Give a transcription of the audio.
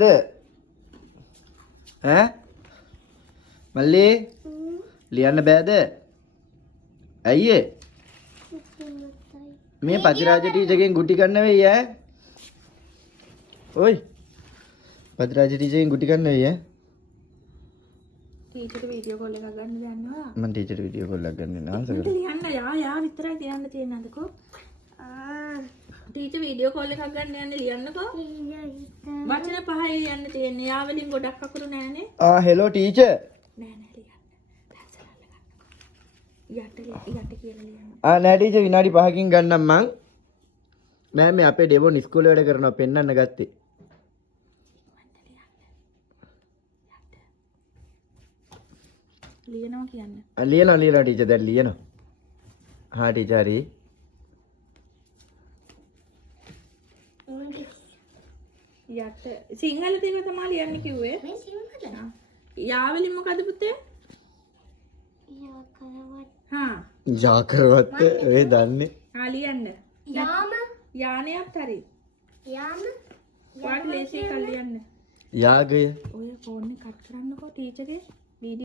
නැද්ද? ඈ? මල්ලි ලියන්න බෑද? ඇයි ඒ? මේ පතිරාජ ටීචර්ගෙන් ගුටි ගන්න වෙයි ඈ. ඔයි. පතිරාජ ටීචර්ගෙන් ගුටි ගන්න වෙයි ඈ. ටීචර්ට වීඩියෝ කෝල් එකක් ගන්න දන්නවා. මම ටීචර්ට වීඩියෝ කෝල් එකක් ගන්න නාසක. ලියන්න යා විතරයි තියන්න තියෙනදකෝ. ටීචර් වීඩියෝ කෝල් එකක් ගන්න යන්නේ ලියන්නකෝ. වචන 5යි ලියන්න තියෙන්නේ. යා වලින් ගොඩක් අකුරු නෑනේ. Hello teacher. නෑ ලියන්න. දැසලල්ල ගන්නකෝ. යට කියලා ලියන්න. නෑ ටීචර් විනාඩි 5කින් ගන්නම් මං. මම මේ අපේ ඩෙවොන් ඉස්කෝලේ වැඩ කරනවා පෙන්නන්න ගත්තේ. ලියනවා කියන්නේ. ලියනවා ටීචර් දැන් ලියනවා. හා ටීචර් හරි. යට සිංහල දේව තමයි ලියන්න කිව්වේ. මේ සිංහල. යාවලින් මොකද පුතේ? යාකරවත් ඔය දන්නේ. ලියන්න. යානයක් හරි. වාට ලේසියෙන් කල් ලියන්න. යාගය. ඔය ෆෝන් එක කට් කරන්නකෝ ටීචර්ගේ.